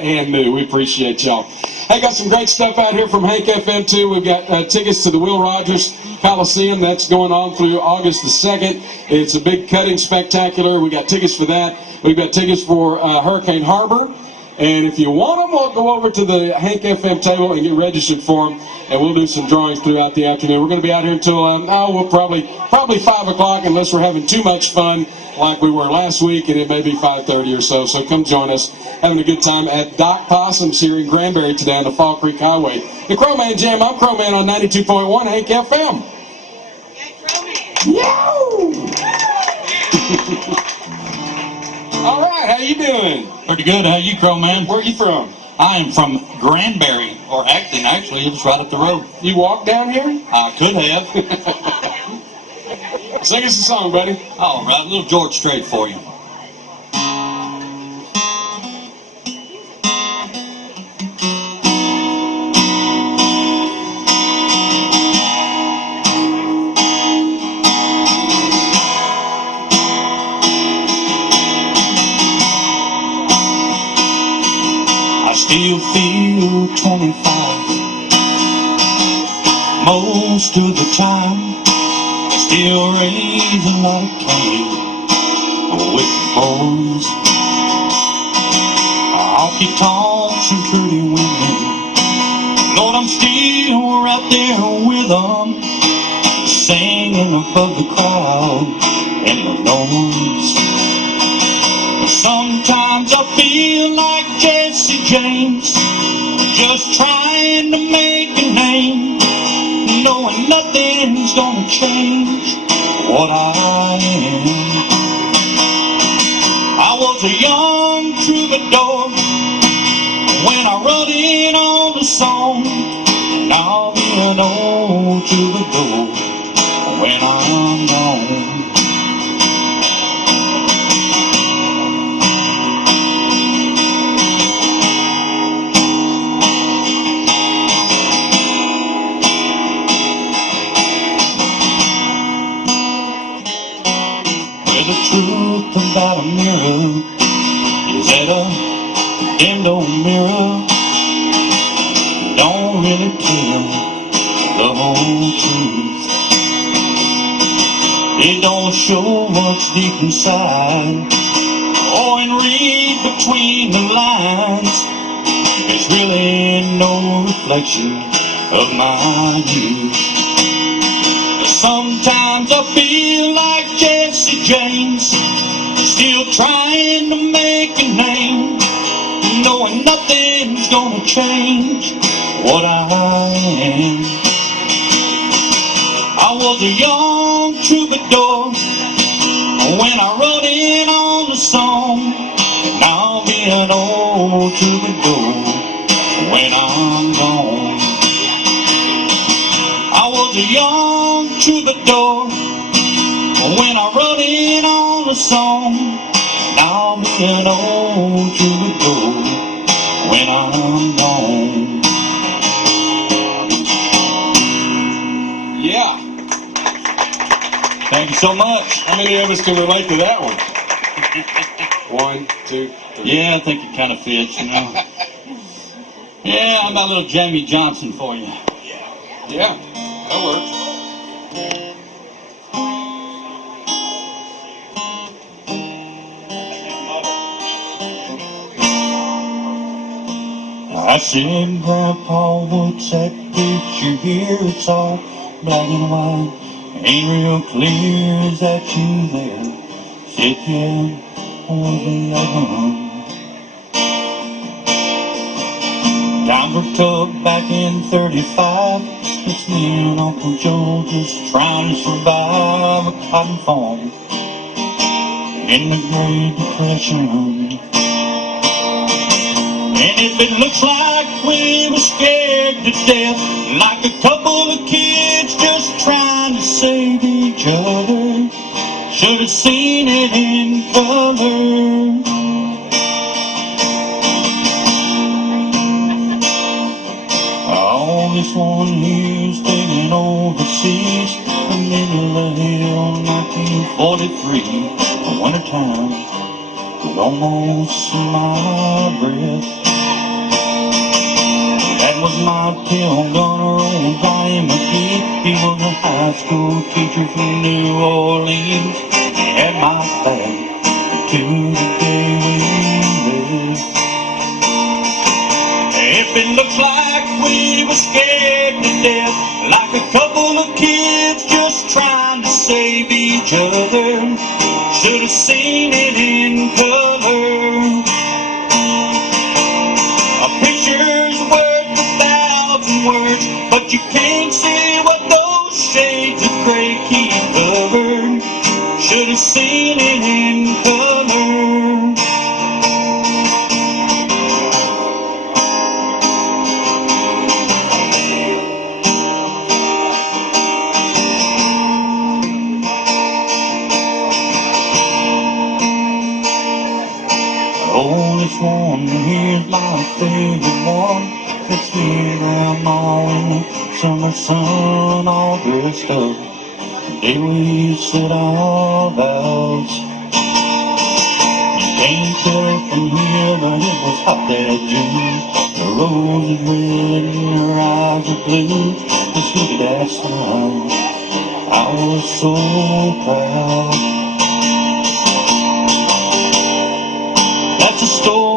and new. We appreciate y'all. Hey, got some great stuff out here from Hank FM too. We've got tickets to the Will Rogers Coliseum. That's going on through August the 2nd. It's a big cutting spectacular. We got tickets for that. We've got tickets for Hurricane Harbor. And if you want them, we'll go over to the Hank FM table and get registered for them. And we'll do some drawings throughout the afternoon. We're going to be out here until, we'll probably 5 o'clock unless we're having too much fun like we were last week, and it may be 5:30 or so. So come join us. Having a good time at Doc Possum's here in Granbury today on the Fall Creek Highway. The Crowman Jam. I'm Crowman on 92.1 Hank FM. Yo! All right, how you doing? Pretty good. How you, Crowman? Where are you from? I am from Granbury, or Acton, actually. It was right up the road. You walked down here? I could have. Sing us a song, buddy. All right, a little George Strait for you. I still feel 25 most of the time. Still raise a lot of cane with the boys. Honky tonks and pretty women. Lord, I'm still right there with them, singing above the crowd and the noise. Sometimes I feel like Jesse James, just trying to make a name, knowing nothing's gonna change what I am. I was a young troubadour when I run in on the song, and I'll be an old troubadour when I'm gone. The truth about a mirror is that a damn old mirror don't really tell the whole truth. It don't show what's deep inside, or in read between the lines. It's really no reflection of my youth. Sometimes I feel like Jesse James, still trying to make a name, knowing nothing's gonna change what I am. I was a young troubadour when I wrote in on the song, and I'll be an old troubadour when I'm gone. I was a young troubadour when I wrote in on a song, and I'll be an old troubadour when I'm gone. Yeah. Thank you so much. How many of us can relate to that one? 1, 2, 3. Yeah, I think it kind of fits, you know. Yeah, I got a little Jamie Johnson for you. Yeah, that works. I said, Grandpa, what's that picture here? It's all black and white, ain't real clear. Is that you there, sitting over the other? Down for tub back in 35. It's me and Uncle Joe just trying to survive a cotton farm in the Great Depression. And if it looks like we were scared to death, like a couple of kids just trying to save each other, should have seen it in color. All this one here's taking overseas, the middle of the hill, 1943, wintertime, could almost see my breath. hotel gunner old Johnny McGee. He was a high school teacher from New Orleans. He had my back to the day we live. If it looks like we were scared to death, like a couple of kids just trying to save each other, should have seen it in color. A picture's worth 1,000 words, but you can't see what those shades of gray keep covered. Should have seen it in color. Oh, this one here's my favorite one. It's me grandma in the summer sun, all dressed up. The day we said our vows. You can't tell it from here, but it was hot that June. The rose is red and her eyes are blue. Just look at that smile. I was so proud. That's a story